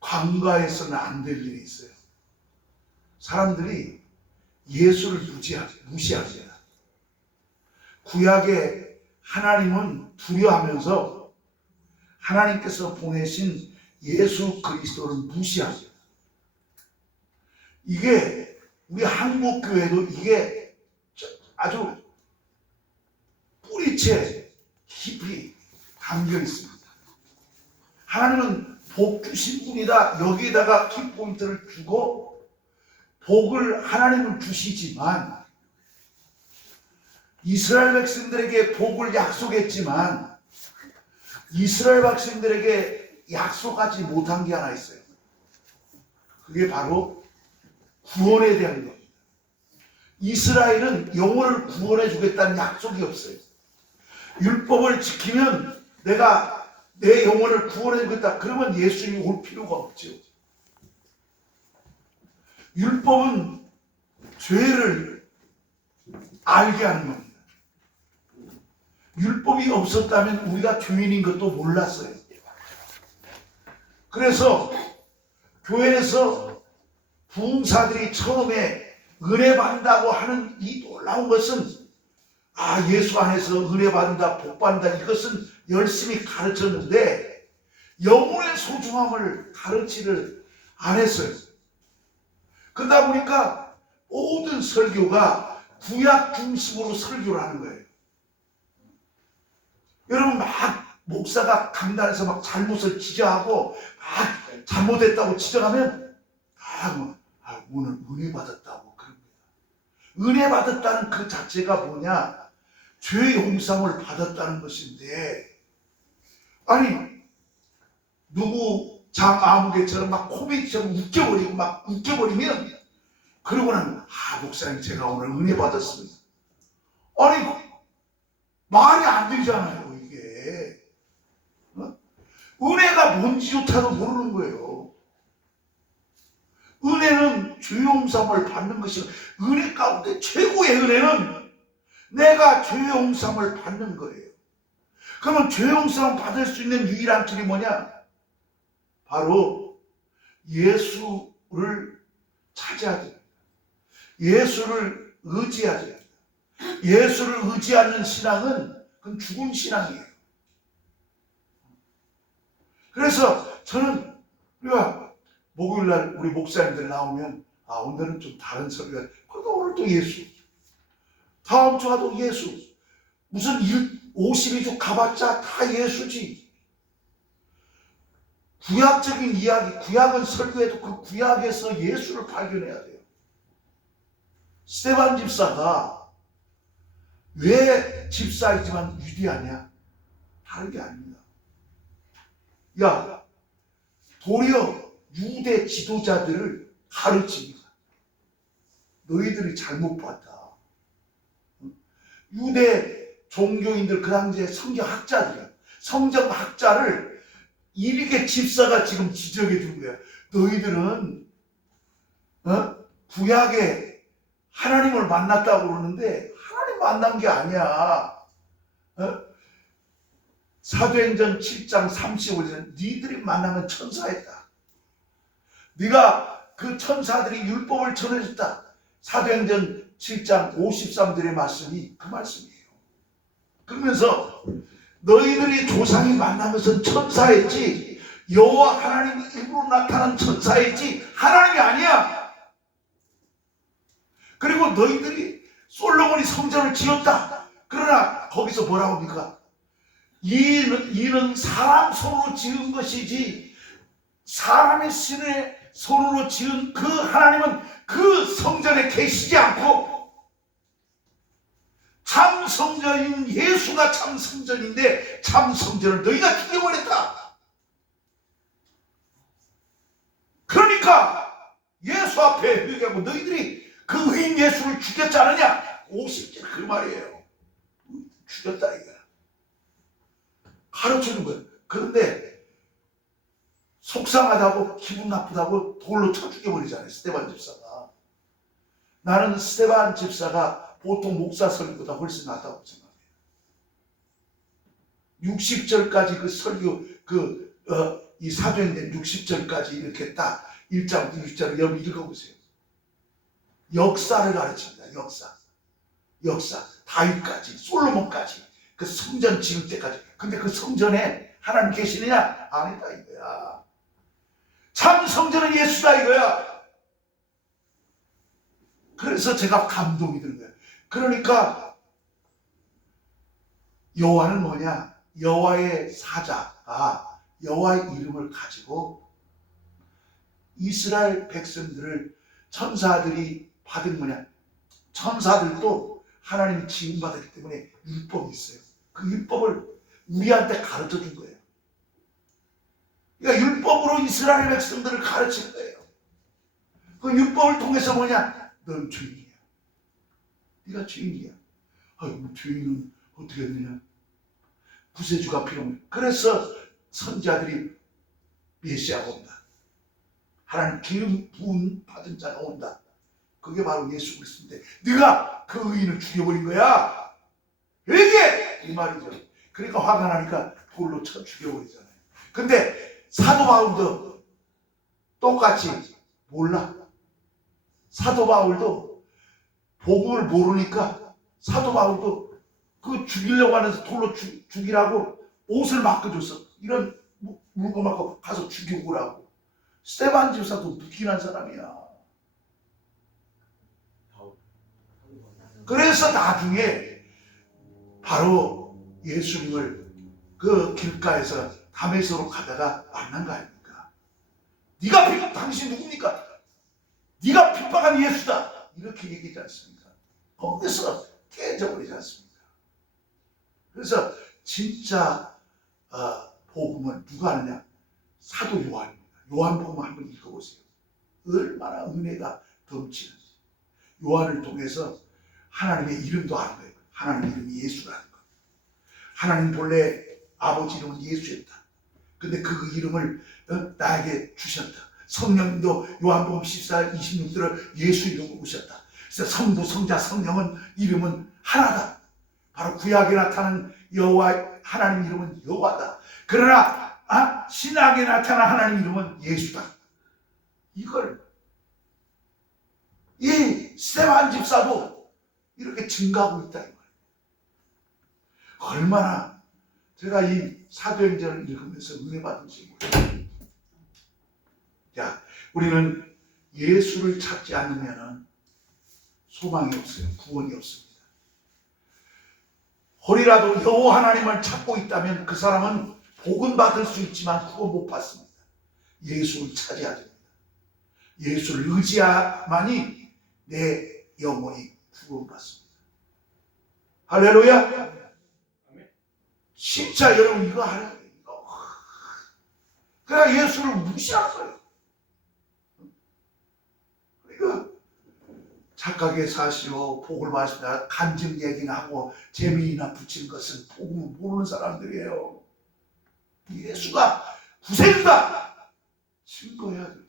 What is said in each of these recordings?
관가에서는 안 될 일이 있어요. 사람들이 예수를 무시합니다. 구약의 하나님은 두려워하면서 하나님께서 보내신 예수 그리스도를 무시합니다. 이게 우리 한국 교회도 이게 아주 뿌리채 깊이 담겨 있습니다. 하나님은 복 주신 분이다. 여기에다가 키포인트를 주고 복을 하나님은 주시지만 이스라엘 백성들에게 복을 약속했지만 이스라엘 백성들에게 약속하지 못한 게 하나 있어요. 그게 바로 구원에 대한 겁니다. 이스라엘은 영혼을 구원해 주겠다는 약속이 없어요. 율법을 지키면 내가 내 영혼을 구원해 주겠다. 그러면 예수님이 올 필요가 없죠. 율법은 죄를 알게 하는 겁니다. 율법이 없었다면 우리가 죄인인 것도 몰랐어요. 그래서 교회에서 부흥사들이 처음에 은혜 받는다고 하는 이 놀라운 것은 예수 안에서 은혜 받는다, 복 받는다, 이것은 열심히 가르쳤는데 영혼의 소중함을 가르치를 안 했어요. 그러다 보니까 모든 설교가 구약 중심으로 설교를 하는 거예요. 여러분 막 목사가 강단에서 막 잘못을 지적하고 막 잘못했다고 지적하면 오늘 은혜 받았다고 그럽니다. 은혜 받았다는 그 자체가 뭐냐? 죄 용서를 받았다는 것인데, 누구 장아무개처럼 막 코미디처럼 웃겨버리면 그러고 나면 목사님 제가 오늘 은혜 받았습니다. 말이 안 되잖아요 이게. 은혜가 뭔지조차도 모르는 거예요. 은혜는 죄 용서를 받는 것이 은혜 가운데 최고의 은혜는 내가 죄 용서를 받는 거예요. 그러면 죄 용서를 받을 수 있는 유일한 길이 뭐냐? 바로 예수를 찾아야 됩니다. 예수를 의지해야 됩니다. 예수를 의지 않는 신앙은 그건 죽은 신앙이에요. 그래서 저는 우리가 목요일날 우리 목사님들 나오면 오늘은 좀 다른 설교가, 그래도 오늘 또 예수, 다음 주 가도 예수, 무슨 52주 가봤자 다 예수지. 구약적인 이야기, 구약은 설교해도 그 구약에서 예수를 발견해야 돼요. 스데반 집사가 왜 집사이지만 위대하냐? 다른 게 아닙니다. 도리어 유대 지도자들을 가르칩니다. 너희들이 잘못 봤다. 유대 종교인들 그 당시에 성경학자들이야. 성경학자를 이렇게 집사가 지금 지적해 준 거야. 너희들은 구약에 하나님을 만났다고 그러는데 하나님 만난 게 아니야. 사도행전 7장 35절에 니들이 만나면 천사했다. 네가 그 천사들이 율법을 전해줬다. 사도행전 7장 53절의 말씀이 그 말씀이에요. 그러면서 너희들이 조상이 만난 것은 천사였지 여호와 하나님이 일부러 나타난 천사였지 하나님이 아니야. 그리고 너희들이 솔로몬이 성전을 지었다. 그러나 거기서 뭐라고 합니까? 이는 사람 손으로 지은 것이지 사람의 신의 손으로 지은 그 하나님은 그 성전에 계시지 않고 참 성전인 예수가 참 성전인데 참 성전을 너희가 죽여버렸다. 그러니까 예수 앞에 회개하고 너희들이 그 의인 예수를 죽였지 않느냐? 50절 그 말이에요. 죽였다 이거야. 가르쳐준 거예요. 그런데 속상하다고 기분 나쁘다고 돌로 쳐 죽여버리잖아요. 스데반 집사가. 나는 스데반 집사가 보통 목사 설교보다 훨씬 낫다고 생각해요. 60절까지 그 설교 이 사도행전 60절까지 이렇게 딱 1장부터 6절을 여러분 읽어보세요. 역사를 가르칩니다. 역사. 다윗까지, 솔로몬까지, 그 성전 지을 때까지. 근데 그 성전에 하나님 계시느냐? 아니다 이거야. 참 성전은 예수다 이거야. 그래서 제가 감동이 드는 거예요. 그러니까 여호와는 뭐냐? 여호와의 사자가 여호와의 이름을 가지고 이스라엘 백성들을 천사들이 받은 뭐냐? 천사들도 하나님이 지음받았기 때문에 율법이 있어요. 그 율법을 우리한테 가르쳐 준 거예요. 그러니까 율법으로 이스라엘 백성들을 가르친 거예요. 그 율법을 통해서 뭐냐? 넌 죄인이야. 네가 죄인이야. 아이고, 죄인은 어떻게 되냐? 구세주가 필요해. 그래서 선지자들이 메시아가 온다. 하나님 기름 부은 받은 자가 온다. 그게 바로 예수 그리스도인데 네가 그 의인을 죽여버린 거야. 이게 이 말이죠. 그러니까 화가 나니까 돌로 쳐 죽여버리잖아요. 근데 사도 바울도 똑같이 몰라. 사도 바울도 복음을 모르니까 사도 바울도 그 죽이려고 하면서 돌로 죽이라고 옷을 맡겨줬어. 이런 물건 맡고 가서 죽여오라고. 스데반 집사도 묵인한 사람이야. 그래서 나중에 바로 예수님을 그 길가에서 다메섹으로 가다가 만난 거 아닙니까? 당신 누굽니까? 네가 핍박한 예수다. 이렇게 얘기하지 않습니까? 거기서 깨져버리지 않습니까? 그래서 진짜 복음은 누가 하느냐? 사도 요한입니다. 요한복음 한번 읽어보세요. 얼마나 은혜가 넘치는지. 요한을 통해서 하나님의 이름도 아는 거예요. 하나님 이름이 예수라는 거. 하나님 본래 아버지 이름은 예수였다. 근데 그 이름을 나에게 주셨다. 성령도 요한복음 14, 26절을 예수 이름으로 오셨다. 그래서 성부, 성자, 성령은 이름은 하나다. 바로 구약에 나타난 여호와 하나님 이름은 여호와다. 그러나 신약에 나타난 하나님 이름은 예수다. 이걸 이 스데반 집사도 이렇게 증가하고 있다 이 말이에요. 얼마나 제가 이 사도행전을 읽으면서 은혜 받은지 몰라요. 자, 우리는 예수를 찾지 않으면 소망이 없어요. 구원이 없습니다. 혹이라도 여호와 하나님을 찾고 있다면 그 사람은 복은 받을 수 있지만 구원 못 받습니다. 예수를 찾아야 됩니다. 예수를 의지해야만이 내 영혼이 구원받습니다. 할렐루야. 진짜 여러분 이거 알아야 돼요. 그냥 예수를 무시한 거예요. 그러니까 착하게 사시오 복을 받습니다. 간증 얘기나 하고 재미나 붙이는 것은 복음을 모르는 사람들이에요. 예수가 구세주다 증거해야 돼요.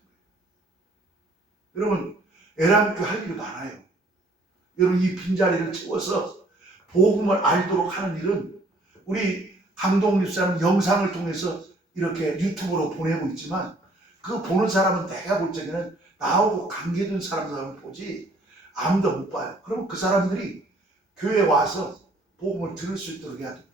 여러분 애랑교 할 일이 많아요. 여러분 이 빈자리를 채워서 복음을 알도록 하는 일은 우리 강동립 사람 영상을 통해서 이렇게 유튜브로 보내고 있지만 그 보는 사람은 내가 볼 적에는 나하고 관계된 사람들만 보지 아무도 못 봐요. 그럼 그 사람들이 교회에 와서 복음을 들을 수 있도록 해야 됩니다.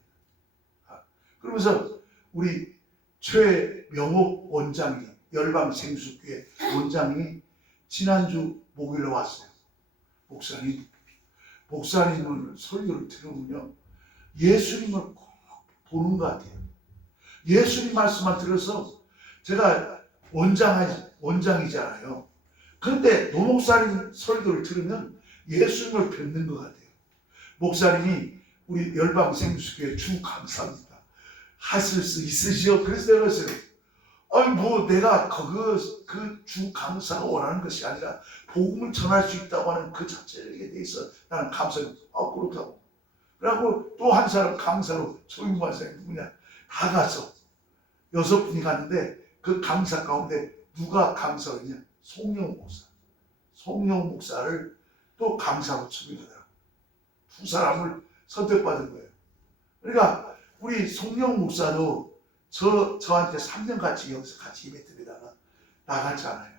그러면서 우리 최명옥 원장이 열방생수교회 원장이 지난주 목요일에 왔어요. 목사님을 설교를 들으면요 예수님을 꼭 보는 것 같아요. 예수님 말씀만 들어서 제가 원장이잖아요. 그런데 노 목사님 설교를 들으면 예수님을 뵙는 것 같아요. 목사님이 우리 열방생수교회 주 감사합니다. 하실 수 있으시오? 그래서 내가 했어요. 아니 뭐 내가 그 주 감사가 원하는 것이 아니라 복음을 전할 수 있다고 하는 그 자체에 대해서 나는 감사해요. 그렇다고. 그리고 또 한 사람 강사로 조용관 선생님 누구냐 다 가서 6분이 갔는데 그 강사 가운데 누가 강사로 했냐? 송영 목사. 송영 목사를 또 강사로 초빙하더라. 두 사람을 선택받은 거예요. 그러니까 우리 송영 목사도 저한테 3년 같이 여기서 같이 예배 드리다가 나갔잖아요.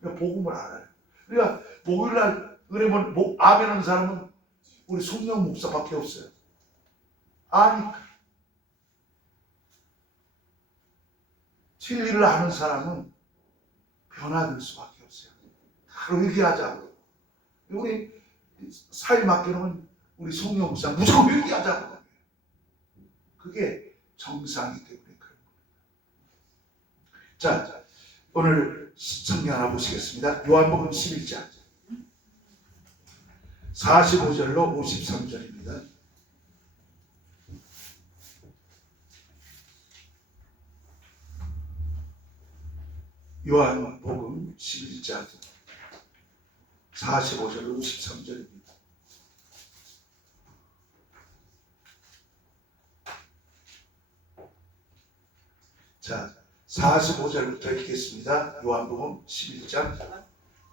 그러니까 복음을 알아요. 그러니까 목요일날 은혜문 아멘 하는 사람은 우리 송영 목사밖에 없어요. 아니까. 진리를 아는 사람은 변화될 수밖에 없어요. 바로 회개하자고. 우리 사회 맡겨놓은 우리 송영 목사 무조건 회개하자고. 그게 정상이 때문에 그런 겁니다. 자, 오늘 성경 하나 보시겠습니다. 요한복음 11장 45절로 53절입니다. 요한복음 11장 45절로 53절입니다. 자, 45절부터 읽겠습니다. 요한복음 11장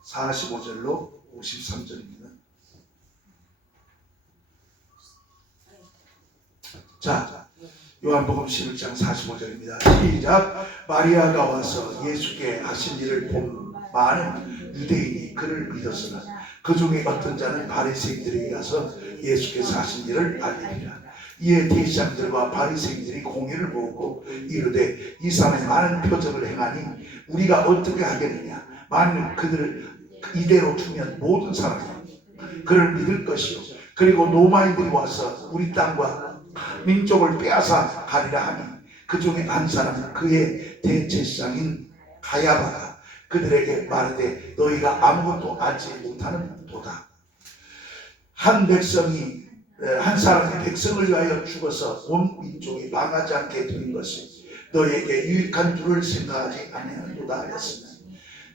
45절로 53절입니다. 자, 요한복음 11장 45절입니다. 시작. 마리아가 와서 예수께 하신 일을 본 많은 유대인이 그를 믿었으나 그 중에 어떤 자는 바리새인들에게 가서 예수께서 하신 일을 알리니라. 이에 대제사장들과 바리새인들이 공의를 보고 이르되 이 사람이 많은 표적을 행하니 우리가 어떻게 하겠느냐. 만일 그들을 이대로 두면 모든 사람이 그를 믿을 것이요 그리고 로마인들이 와서 우리 땅과 민족을 빼앗아 가리라 하니 그 중에 한 사람은 그의 대제사장인 가야바가 그들에게 말하되 너희가 아무것도 알지 못하는 도다. 한 사람이 백성을 위하여 죽어서 온 민족이 망하지 않게 된 것이 너희에게 유익한 줄을 생각하지 아니하는도다 하였으나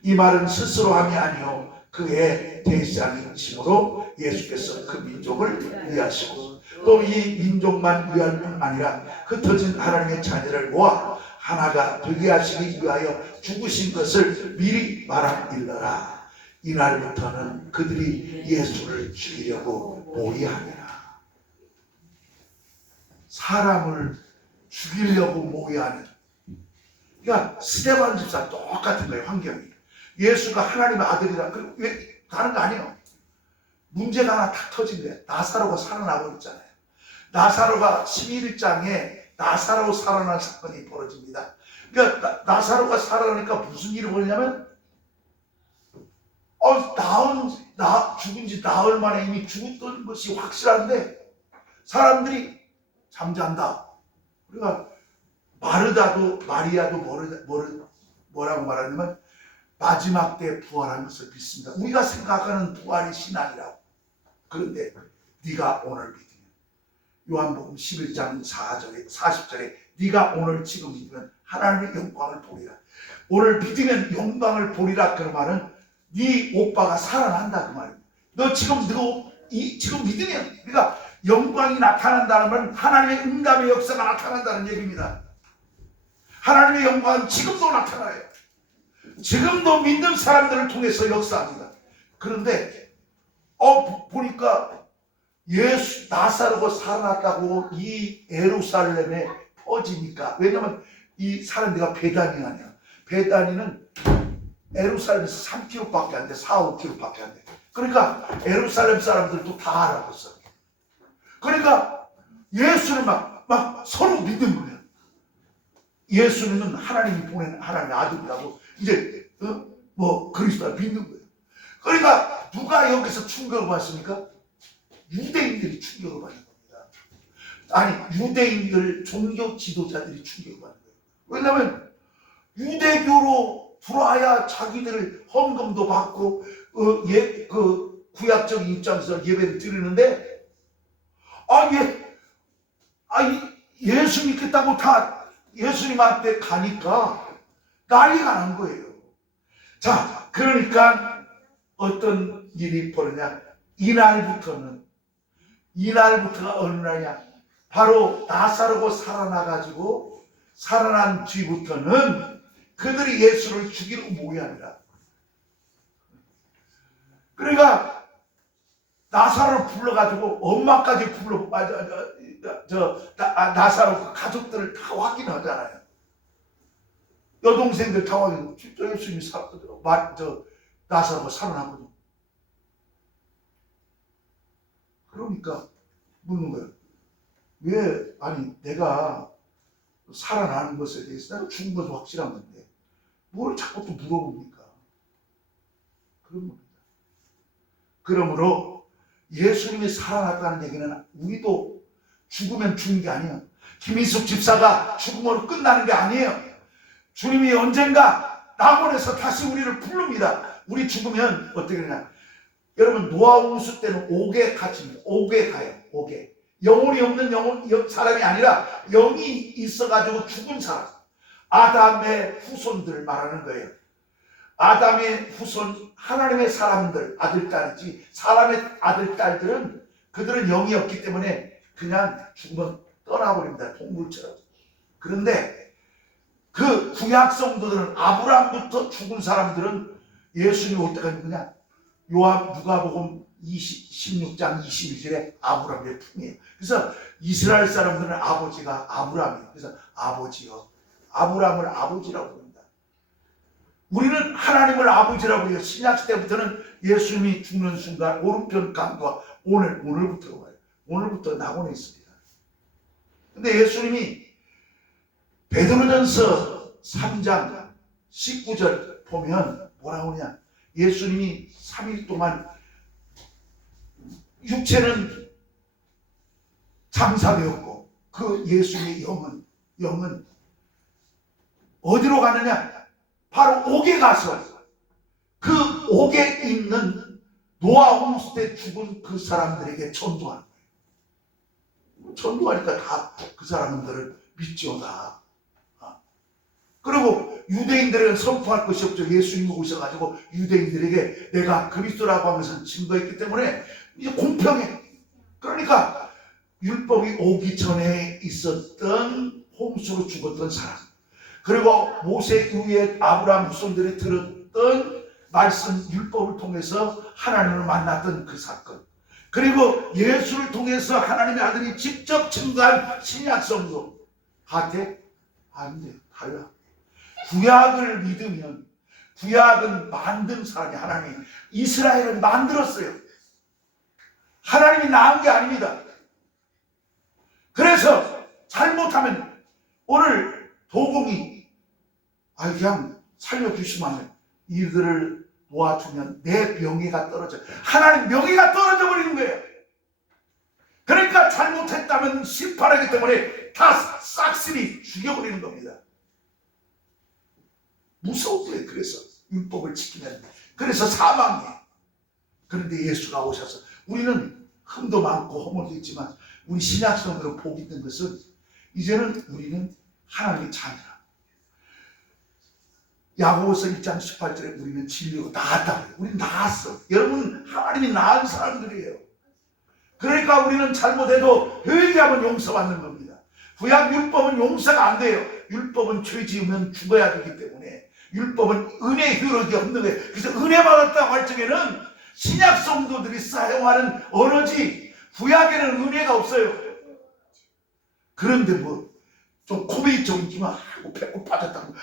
이 말은 스스로 함이 아니요 그의 대제사장이심으로 예수께서 그 민족을 위하시고 또 이 민족만 위할 뿐 아니라 흩어진 하나님의 자녀를 모아 하나가 되게 하시기 위하여 죽으신 것을 미리 말함일러라. 이날부터는 그들이 예수를 죽이려고 모의하니라. 사람을 죽이려고 모의하는. 그러니까 스데반 집사 똑같은 거예요. 환경이. 예수가 하나님의 아들이라. 왜 다른 거 아니에요. 문제가 하나 탁 터진 거예요. 나사로가 살아나고 있잖아요. 나사로가 11장에 나사로 살아난 사건이 벌어집니다. 그러니까 나사로가 살아나니까 무슨 일이 벌냐면 죽은 지 나흘 만에 이미 죽었던 것이 확실한데 사람들이 잠잔다. 그러니까 마리아도 뭐라고 말하냐면 마지막 때 부활한 것을 믿습니다. 우리가 생각하는 부활이 신앙이라고. 그런데 네가 오늘 믿으면 요한복음 11장 40절에 네가 오늘 지금 믿으면 하나님의 영광을 보리라. 오늘 믿으면 영광을 보리라. 그 말은 네 오빠가 살아난다 그 말입니다. 너 지금 믿으면 그러니까 영광이 나타난다는 말은 하나님의 응답의 역사가 나타난다는 얘기입니다. 하나님의 영광은 지금도 나타나요. 지금도 믿는 사람들을 통해서 역사합니다. 그런데 보니까 나사로가 살아났다고 이 예루살렘에 퍼지니까. 왜냐면 이 사는 데가 베다니 아니야. 베다니는 예루살렘에서 3km밖에 안 돼. 4, 5km밖에 안 돼. 그러니까 예루살렘 사람들도 다 알아봤어. 그러니까 예수는 막 서로 믿는 거야. 예수는 하나님이 보낸 하나님의 아들이라고 이제 그리스도를 믿는 거예요. 그러니까 누가 여기서 충격을 받습니까? 유대인들이 충격을 받는 겁니다. 아니 유대인들 종교 지도자들이 충격을 받는 거예요. 왜냐하면 유대교로 들어와야 자기들 헌금도 받고 구약적인 입장에서 예배를 드리는데 예수 믿겠다고 다 예수님한테 가니까 난리가 난 거예요. 자, 그러니까 어떤 일이 벌어냐. 이날부터가 어느 날이냐. 바로 나사로가 살아나가지고 살아난 뒤부터는 그들이 예수를 죽이러 모이하니라. 그러니까 나사로를 불러가지고 엄마까지 나사로 가족들을 다 확인하잖아요. 여동생들 다 와서 예수님이 나사로 살아나거든. 그러니까 묻는 거예요. 왜, 아니, 내가 살아나는 것에 대해서 나는 죽은 것도 확실한 건데, 뭘 자꾸 또 물어봅니까? 그런 겁니다. 그러므로 예수님이 살아났다는 얘기는 우리도 죽으면 죽는 게 아니에요. 김인숙 집사가 죽음으로 끝나는 게 아니에요. 주님이 언젠가 낙원에서 다시 우리를 부릅니다. 우리 죽으면 어떻게 되냐? 여러분, 노아 홍수 때는 옥에 갇힙니다. 옥에 가요. 옥에. 영혼이 없는 사람이 아니라 영이 있어가지고 죽은 사람. 아담의 후손들을 말하는 거예요. 아담의 후손, 하나님의 사람들, 아들, 딸이지, 사람의 아들, 딸들은 그들은 영이 없기 때문에 그냥 죽으면 떠나버립니다. 동물처럼. 그런데 그 구약 성도들은, 아브라함부터 죽은 사람들은 예수님이 올 때까지 그냥 누가복음 16장 21절에 아브라함의 품이에요. 그래서 이스라엘 사람들은 아버지가 아브라함이에요. 그래서 아버지요. 아브라함을 아버지라고 부릅니다. 우리는 하나님을 아버지라고 해요. 신약 때부터는 예수님이 죽는 순간 오른편 강도가 오늘부터 와요. 오늘부터 낙원에 있습니다. 근데 예수님이 베드로전서 3장 19절 보면 뭐라고 하냐? 예수님이 3일 동안 육체는 장사되었고 그 예수님의 영은 어디로 가느냐? 바로 옥에 가서 그 옥에 있는 노아 홍수 때 죽은 그 사람들에게 전도하는 거예요. 전도하니까 다 그 사람들을 믿지어다. 그리고 유대인들은 선포할 것이 없죠. 예수님이 오셔가지고 유대인들에게 내가 그리스도라고 하면서 증거했기 때문에 이제 공평해. 그러니까 율법이 오기 전에 있었던 홍수로 죽었던 사람, 그리고 모세 이후에 아브라함 후손들이 들었던 말씀, 율법을 통해서 하나님을 만났던 그 사건, 그리고 예수를 통해서 하나님의 아들이 직접 증거한 신약 성도, 한테 안 돼. 달라. 구약을 믿으면, 구약은 만든 사람이 하나님, 이스라엘을 만들었어요. 하나님이 낳은 게 아닙니다. 그래서 잘못하면 오늘 도공이 그냥 살려주시면 이들을 놓아주면 내 명예가 떨어져, 하나님 명예가 떨어져 버리는 거예요. 그러니까 잘못했다면 심판하기 때문에 다 싹쓸이 죽여버리는 겁니다. 무서워요. 그래서 율법을 지키면, 그래서 사망해. 그런데 예수가 오셔서, 우리는 흠도 많고 허물도 있지만 우리 신약성으로 복이 있는 것은 이제는 우리는 하나님의 자녀라. 야고보서 1장 18절에 우리는 진리로 나았다. 우리는 나았어. 여러분, 하나님이 낳은 사람들이에요. 그러니까 우리는 잘못해도 회개하면 용서받는 겁니다. 구약 율법은 용서가 안 돼요. 율법은 죄 지으면 죽어야 되기 때문에, 율법은 은혜의 효력이 없는 거예요. 그래서 은혜 받았다고 할 적에는 신약 성도들이 사용하는 언어지, 구약에는 은혜가 없어요. 그런데 뭐 좀 고백이 좀 있지만 배고 빠졌다고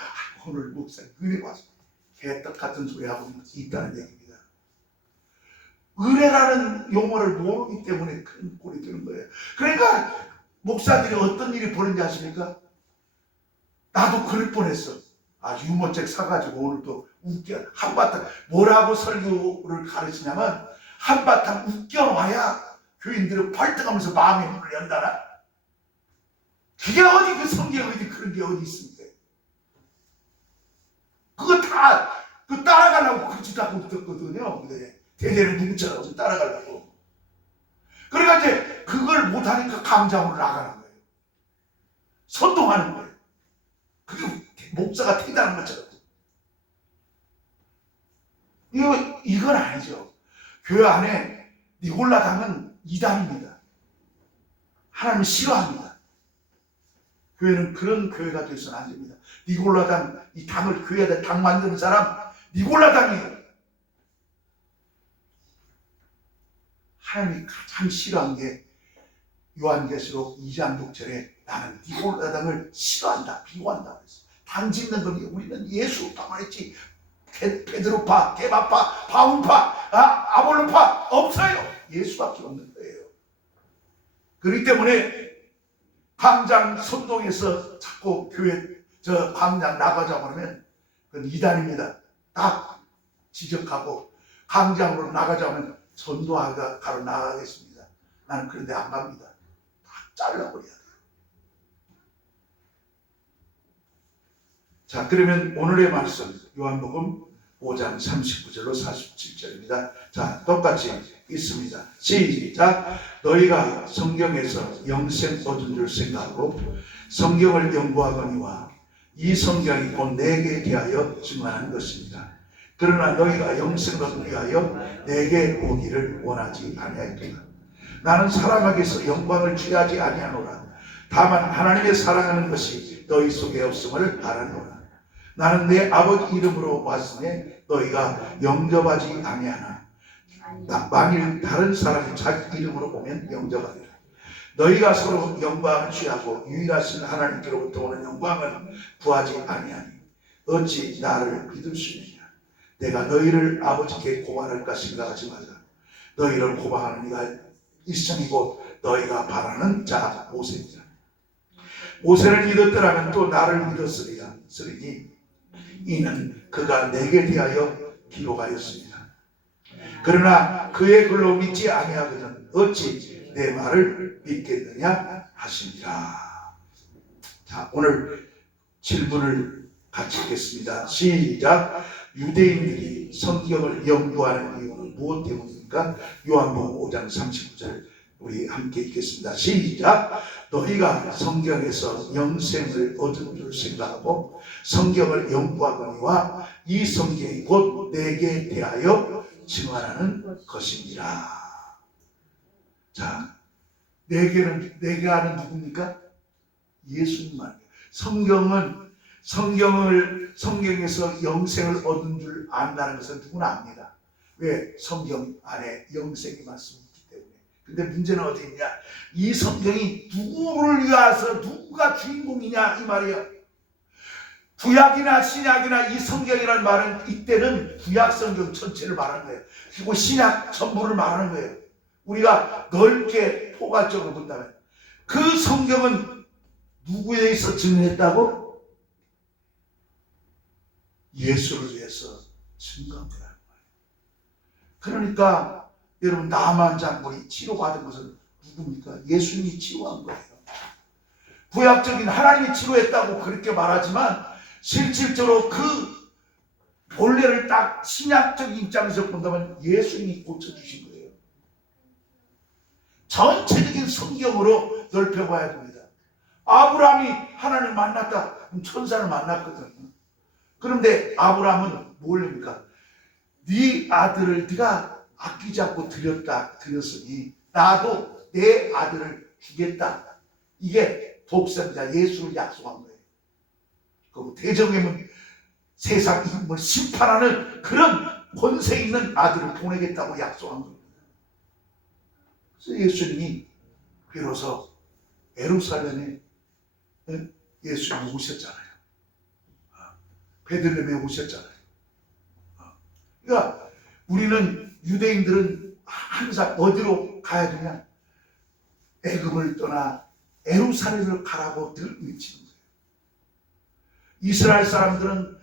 오늘 목사님 은혜 받았어, 개떡 같은 소리 하고 있다는 얘기입니다. 은혜라는 용어를 모르기 때문에 큰 꼴이 되는 거예요. 그러니까 목사들이 어떤 일이 벌어진지 아십니까? 나도 그럴 뻔했어. 유모책 사가지고 오늘도 웃겨, 한바탕 뭐라고 설교를 가르치냐면, 한바탕 웃겨놔야 교인들은 발등하면서 마음의 문을 연다나? 그게 어디, 그 성경에 어디 그런 게 어디 있습니까? 그거 다 따라가려고 그짓하고 있었거든요. 근데 대대는 누구처럼 따라가려고. 그러니까 이제 그걸 못하니까 강장으로 나가는 거예요. 선동하는 거예요. 그게 목사가 태다는 것처럼. 이건 아니죠. 교회 안에 니골라당은 이단입니다. 하나님을 싫어합니다. 교회는 그런 교회가 되어서는 안 됩니다. 니골라당, 이 당을, 교회에다 당 만드는 사람 니골라당이에요. 하나님이 가장 싫어한 게 요한계시록 2장 6절에 나는 니골라당을 싫어한다, 비호한다 그랬어요. 당짓는 겁니다. 우리는 예수파만 있지 베드로파, 게바파, 바울파, 아볼로파 없어요. 예수밖에 없는 거예요. 그렇기 때문에 광장 선동에서 자꾸 교회 저 광장 나가자고 하면 그건 이단입니다. 딱 지적하고 광장으로 나가자고 하면 전도하러 나가겠습니다. 나는 그런데 안 갑니다. 다 잘라버려야 돼요. 자, 그러면 오늘의 말씀 요한복음 5장 39절로 47절입니다. 자, 똑같이 있습니다. 시작. 너희가 성경에서 영생 얻은 줄 생각하고 성경을 연구하거니와 이 성경이 곧 내게 대하여 증언한 것입니다. 그러나 너희가 영생을 위하여 내게 오기를 원하지 아니하였도다. 나는 사람에게서 영광을 취하지 아니하노라. 다만 하나님의 사랑하는 것이 너희 속에 없음을 알아노라. 나는 내 아버지 이름으로 왔으니 너희가 영접하지 아니하나 만일 다른 사람이 자기 이름으로 오면 영접하리라. 너희가 서로 영광을 취하고 유일하신 하나님께로부터 오는 영광을 구하지 아니하니 어찌 나를 믿을 수 있느냐. 내가 너희를 아버지께 고발할까 생각하지 말라. 너희를 고발하는 이가 일성이고 너희가 바라는 자 모세니라. 모세를 믿었더라면 또 나를 믿었으리니 이는 그가 내게 대하여 기록하였습니다. 그러나 그의 글로 믿지 아니하거든 어찌 내 말을 믿겠느냐 하시니라. 자, 오늘 질문을 같이 읽겠습니다. 시작. 유대인들이 성경을 연구하는 이유는 무엇 때문입니까? 요한복음 5장 39절 우리 함께 읽겠습니다. 시작. 너희가 성경에서 영생을 얻은 줄 생각하고 성경을 연구하거니와 이 성경이 곧 내게 대하여 증언하는 것입니다. 자, 내게는 누굽니까? 예수님만. 성경에서 영생을 얻은 줄 안다는 것은 누구나 압니다. 왜? 성경 안에 영생의 말씀이 있기 때문에. 근데 문제는 어디 있냐? 이 성경이 누구를 위해서 누가 주인공이냐 이 말이에요. 구약이나 신약이나 이 성경이라는 말은 이때는 구약 성경 전체를 말하는 거예요. 그리고 신약 전부를 말하는 거예요. 우리가 넓게 포괄적으로 본다면 그 성경은 누구에 의해서 증언했다고? 예수를 위해서 증거한 거라는 거예요. 그러니까 여러분 나만 장군이 치료받은 것은 누굽니까? 예수님이 치료한 거예요. 구약적인 하나님이 치료했다고 그렇게 말하지만 실질적으로 그 본래를 딱 신약적인 입장에서 본다면 예수님이 고쳐주신 거예요. 전체적인 성경으로 넓혀봐야 됩니다. 아브라함이 하나님을 만났다. 천사를 만났거든요. 그런데 아브라함은 뭘 합니까? 네 아들을 네가 아끼지 않고 드렸으니 나도 내 아들을 주겠다. 이게 독생자 예수를 약속한 거예요. 그리고 대적에는 세상 인물 심판하는 그런 권세 있는 아들을 보내겠다고 약속한 겁니다. 그래서 예수님이 비로소 예루살렘에 예수님이 오셨잖아요. 베들레헴에 오셨잖아요. 그러니까 우리는 유대인들은 항상 어디로 가야 되냐? 애굽을 떠나 예루살렘을 가라고 늘 외치는 거예요. 이스라엘 사람들은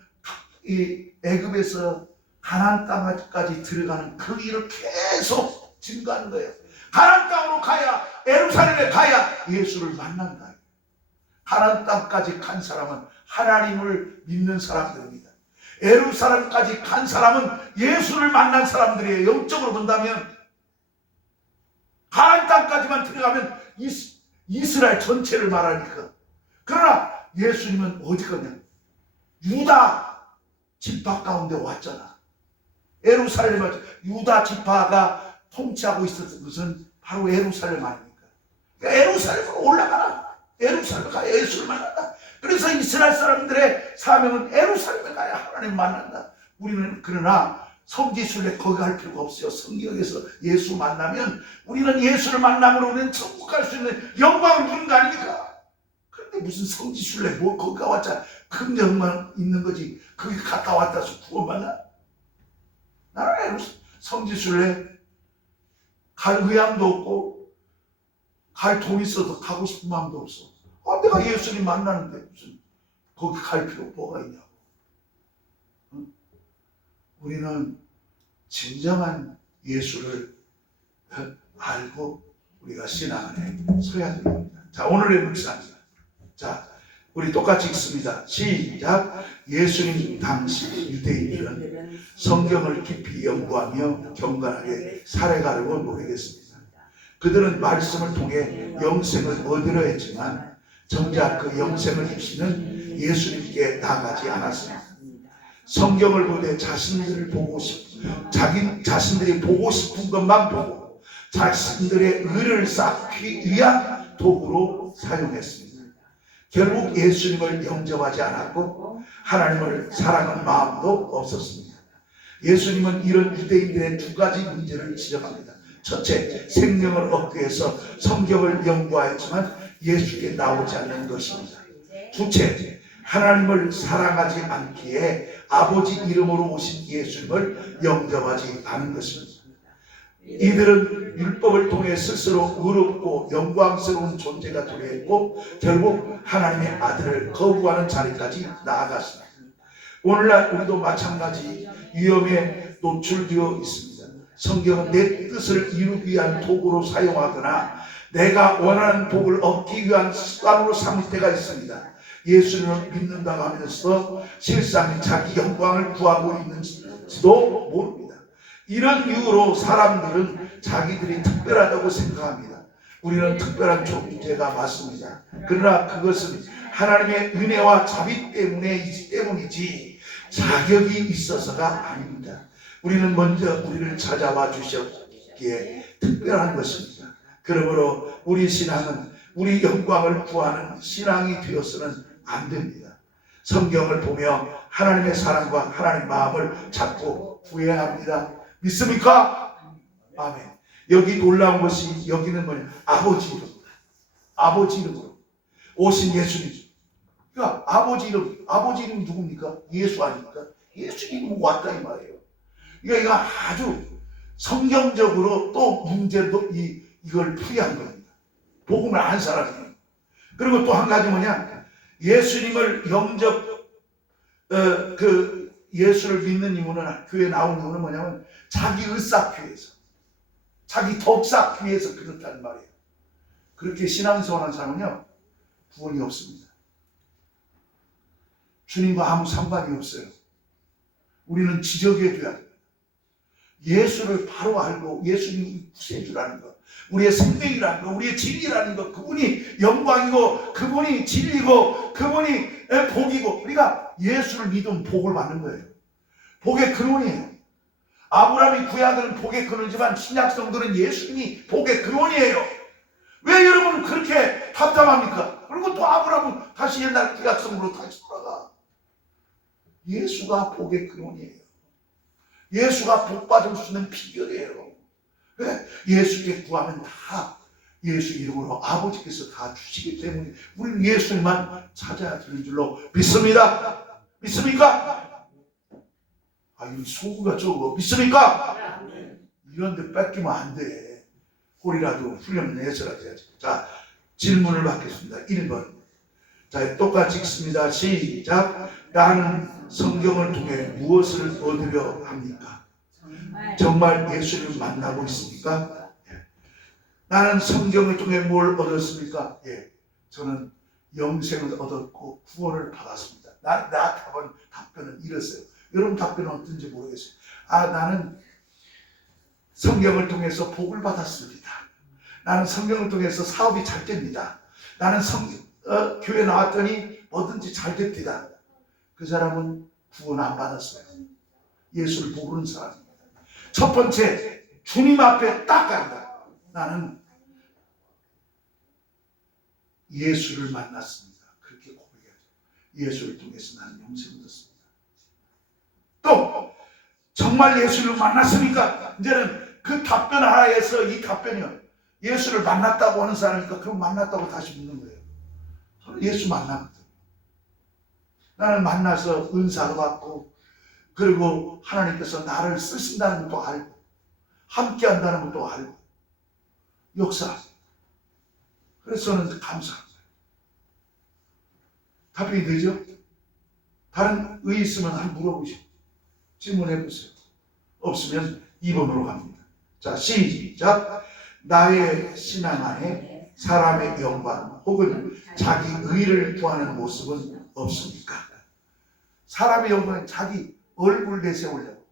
이 애굽에서 가나안 땅까지 들어가는 그 길을 계속 증거하는 거예요. 가나안 땅으로 가야, 예루살렘에 가야 예수를 만난다. 가나안 땅까지 간 사람은 하나님을 믿는 사람들입니다. 예루살렘까지 간 사람은 예수를 만난 사람들이에요. 영적으로 본다면 가나안 땅까지만 들어가면 이스라엘 전체를 말하니까. 그러나 예수님은 어디 가냐? 유다 지파 가운데 왔잖아. 예루살렘, 유다 지파가 통치하고 있었던 것은 바로 예루살렘 아닙니까? 그러니까 예루살렘으로 올라가라. 예루살렘 가야 예수를 만난다. 그래서 이스라엘 사람들의 사명은 예루살렘에 가야 하나님 만난다. 우리는 그러나 성지순례 거기 갈 필요가 없어요. 성경에서 예수 만나면 우리는 예수를 만남으로 우리는 천국 갈 수 있는 영광을 누리는 거 아닙니까? 근데 무슨 성지순례 뭐 거기 가봤자 긍정만 있는 거지. 거기 갔다 왔다서 구원받나? 나는 성지순례 갈 의향도 없고 갈 돈 있어도 가고 싶은 마음도 없어. 내가 예수님 만나는데 무슨 거기 갈 필요 뭐가 있냐고. 응? 우리는 진정한 예수를 알고 우리가 신앙 안에 서야 됩니다. 자, 오늘의 묵상입니다. 자, 우리 똑같이 읽습니다. 시작. 예수님 당시 유대인들은 성경을 깊이 연구하며 경건하게 살아가려고 노력했습니다. 그들은 말씀을 통해 영생을 얻으려 했지만 정작 그 영생을 입시는 예수님께 나가지 않았습니다. 성경을 보되 자신들이 보고 싶은 것만 보고 자신들의 의를 쌓기 위한 도구로 사용했습니다. 결국 예수님을 영접하지 않았고 하나님을 사랑하는 마음도 없었습니다. 예수님은 이런 유대인들의 두 가지 문제를 지적합니다. 첫째, 생명을 얻기 위해서 성경을 연구하였지만 예수께 나오지 않는 것입니다. 둘째, 하나님을 사랑하지 않기에 아버지 이름으로 오신 예수님을 영접하지 않은 것입니다. 이들은 율법을 통해 스스로 의롭고 영광스러운 존재가 되려 했고 결국 하나님의 아들을 거부하는 자리까지 나아갔습니다. 오늘날 우리도 마찬가지 위험에 노출되어 있습니다. 성경은 내 뜻을 이루기 위한 도구로 사용하거나 내가 원하는 복을 얻기 위한 수단으로 삼을 때가 있습니다. 예수님을 믿는다고 하면서 실상 자기 영광을 구하고 있는지도 모릅니다. 이런 이유로 사람들은 자기들이 특별하다고 생각합니다. 우리는 특별한 존재가 맞습니다. 그러나 그것은 하나님의 은혜와 자비 때문이지 자격이 있어서가 아닙니다. 우리는 먼저 우리를 찾아와 주셨기에 특별한 것입니다. 그러므로 우리 신앙은 우리 영광을 구하는 신앙이 되어서는 안 됩니다. 성경을 보며 하나님의 사랑과 하나님의 마음을 찾고 구해야 합니다. 믿습니까? 아멘. 여기 놀라운 것이 여기는 뭐냐? 아버지 이름. 아버지 이름으로 오신 예수님. 그러니까 아버지 이름 누굽니까? 예수 아닙니까? 예수 이름 왔다 이 말이에요. 이거 아주 성경적으로 또 문제도 이걸 풀이한 겁니다. 복음을 안 사람이에요. 그리고 또 한 가지 뭐냐? 예수님을 예수를 믿는 이유는 교회에 나온 이유는 뭐냐면 자기 을 쌓기 위해서, 자기 덕 쌓기 위해서 그렇다는 말이에요. 그렇게 신앙생활한 사람은요 구원이 없습니다. 주님과 아무 상관이 없어요. 우리는 지적해 줘야 됩니다. 예수를 바로 알고 예수님이 구세주라는 것, 우리의 생명이라는 것, 우리의 진리라는 것, 그분이 영광이고 그분이 진리고 그분이 복이고 우리가 예수를 믿으면 복을 받는 거예요. 복의 근원이에요. 아브라함이 구약은 복의 근원이지만 신약 성도는 예수님이 복의 근원이에요. 왜 여러분 그렇게 답답합니까? 그리고 또 아브라함은 다시 옛날 구약 성도로 다시 돌아가. 예수가 복의 근원이에요. 예수가 복 받을 수 있는 비결이에요. 예수께 구하면 다 예수 이름으로 아버지께서 다 주시기 때문에 우리는 예수님만 찾아야 되는 줄로 믿습니다. 믿습니까? 이 소구가 적어. 믿습니까? 이런데 뺏기면 안 돼. 홀이라도 훈련 내서라도 해야지. 자, 질문을 받겠습니다. 1번. 자, 똑같이 읽습니다. 시작. 나는 성경을 통해 무엇을 얻으려 합니까? 정말 예수님을 만나고 있습니까? 나는 성경을 통해 뭘 얻었습니까? 저는 영생을 얻었고 구원을 받았습니다. 나 답변은 이랬어요. 여러분 답변은 어떤지 모르겠어요. 나는 성경을 통해서 복을 받았습니다. 나는 성경을 통해서 사업이 잘 됩니다. 나는 교회 나왔더니 뭐든지 잘 됩니다. 그 사람은 구원 안 받았어요. 예수를 모르는 사람입니다. 첫 번째, 주님 앞에 딱 간다. 나는 예수를 만났습니다. 그렇게 고백해야죠. 예수를 통해서 나는 영생을 얻었습니다. 또 정말 예수를 만났습니까? 이제는 그 답변 하나에서 이 답변이요. 예수를 만났다고 하는 사람이니까 그럼 만났다고 다시 묻는 거예요. 저는 예수 만나거든. 나는 만나서 은사도 받고, 그리고 하나님께서 나를 쓰신다는 것도 알고, 함께 한다는 것도 알고, 역사. 그래서 저는 감사합니다. 답변이 되죠? 다른 의 있으면 한번 물어보시고 질문해 보세요. 없으면 2번으로 갑니다. 자, 시작. 나의 신앙 안에 사람의 영광 혹은 자기 의를 구하는 모습은 없습니까? 사람의 영광은 자기 얼굴 내세우려고,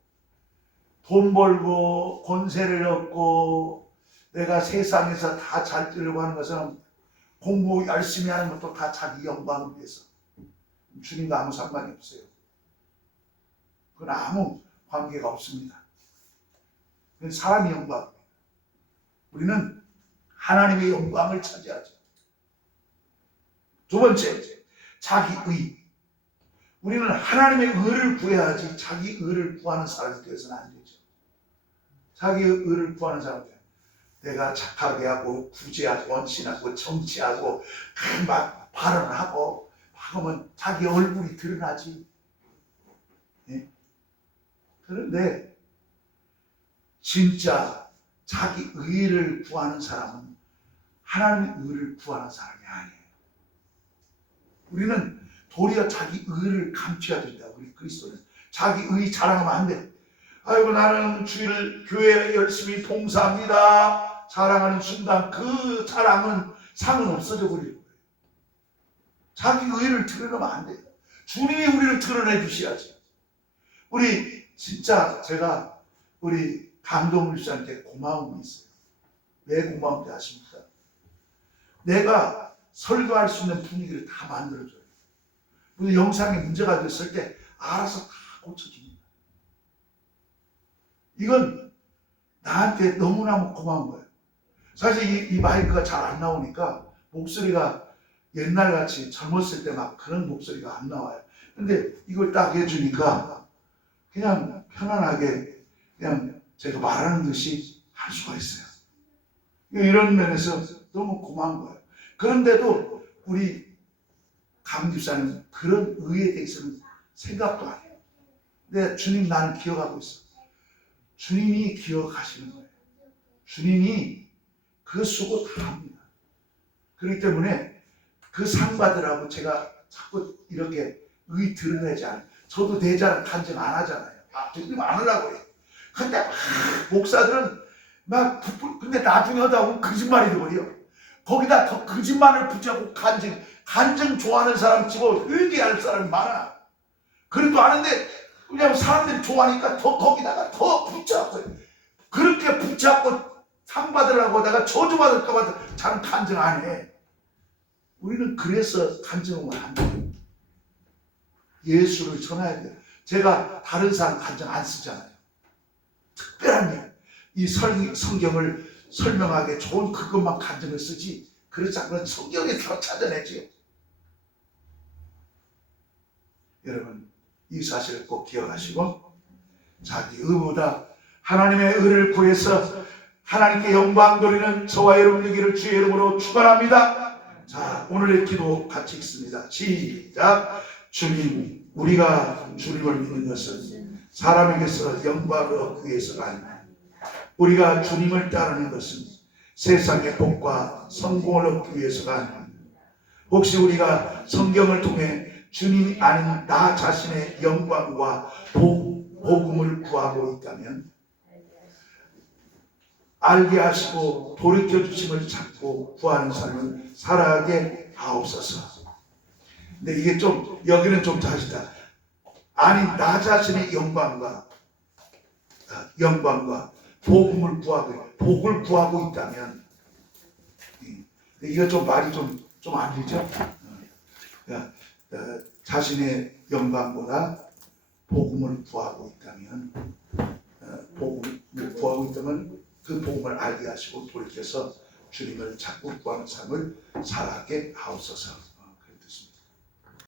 돈 벌고 권세를 얻고 내가 세상에서 다 잘 되려고 하는 것은, 공부 열심히 하는 것도 다 자기 영광을 위해서. 주님과 아무 상관이 없어요. 그건 아무 관계가 없습니다. 그건 사람의 영광입니다. 우리는 하나님의 영광을 차지하죠. 두 번째, 자기 의. 우리는 하나님의 의를 구해야지 자기 의를 구하는 사람이 되어서는 안 되죠. 자기 의를 구하는 사람은 내가 착하게 하고 구제하고 원신하고 정치하고 막 발언하고 하면 자기 얼굴이 드러나지. 예? 그런데 진짜 자기 의를 구하는 사람은 하나님의 의를 구하는 사람이 아니에요. 우리는 도리어 자기 의를 감춰야 된다. 우리 그리스도는 자기 의 자랑하면 안 돼. 아이고 나는 주일 교회에 열심히 봉사합니다. 자랑하는 순간 그 자랑은 상은 없어져 버리는 거예요. 자기 의를 드러내면 안 돼요. 주님이 우리를 드러내 주셔야지. 우리 진짜 제가 우리 감독 목사님께 고마움이 있어요. 왜 고마운지 아십니까? 내가 설교할 수 있는 분위기를 다 만들어줘요. 무슨 영상에 문제가 됐을 때 알아서 다 고쳐줍니다. 이건 나한테 너무나 고마운 거예요. 사실 이 마이크가 잘 안 나오니까 목소리가 옛날같이 젊었을 때 막 그런 목소리가 안 나와요. 근데 이걸 딱 해주니까 그냥 편안하게 그냥 제가 말하는 듯이 할 수가 있어요. 이런 면에서 너무 고마운 거예요. 그런데도 우리 강집사님 그런 의에 대해서는 생각도 안 해요. 근데 주님 나는 기억하고 있어. 주님이 기억하시는 거예요. 주님이 그 수고 다 합니다. 그렇기 때문에 그 상 받으라고 제가 자꾸 이렇게 의 드러내지 않아요. 저도 내 자랑 간증 안 하잖아요. 주님 안 하려고 해요. 근데 목사들은 막 근데 나중에 하다 보면 거짓말이 돼버려요. 거기다 더 거짓말을 붙잡고 간증 좋아하는 사람 치고 회개할 사람이 많아. 그래도 아는데 그냥 사람들이 좋아하니까 더 거기다가 더 붙잡고, 그렇게 붙잡고 상 받으려고 하다가 저주받을까 봐 잘 간증 안 해. 우리는 그래서 간증하면 안 돼요. 예수를 전해야 돼요. 제가 다른 사람 간증 안 쓰잖아요. 특별한 일, 이 성경을 설명하게 좋은 그것만 간증을 쓰지, 그렇지 않으면 성경에서 찾아내지요. 여러분 이 사실을 꼭 기억하시고, 자기 의보다 하나님의 의를 구해서 하나님께 영광 돌리는 저와 여러분 되기를 주의 이름으로 축원합니다. 자, 오늘의 기도 같이 읽습니다. 시작. 주님, 우리가 주님을 믿는 것은 사람에게서 영광을 얻기 위해서가 아니라 우리가 주님을 따르는 것은 세상의 복과 성공을 얻기 위해서가 아니라, 혹시 우리가 성경을 통해 주님이 아닌 나 자신의 영광과 복음을 구하고 있다면 알게 하시고 돌이켜주심을 찾고 구하는 삶을 살아가게 하옵소서. 근데 이게 좀 여기는 좀 다시다. 아니 나 자신의 영광과 복음을 복을 구하고 있다면, 이거 좀 말이 좀 안 되죠? 자신의 영광보다 복음을 구하고 있다면, 그 복음을 알게 하시고 돌이켜서 주님을 찾고 구하는 삶을 살아가게 하옵소서.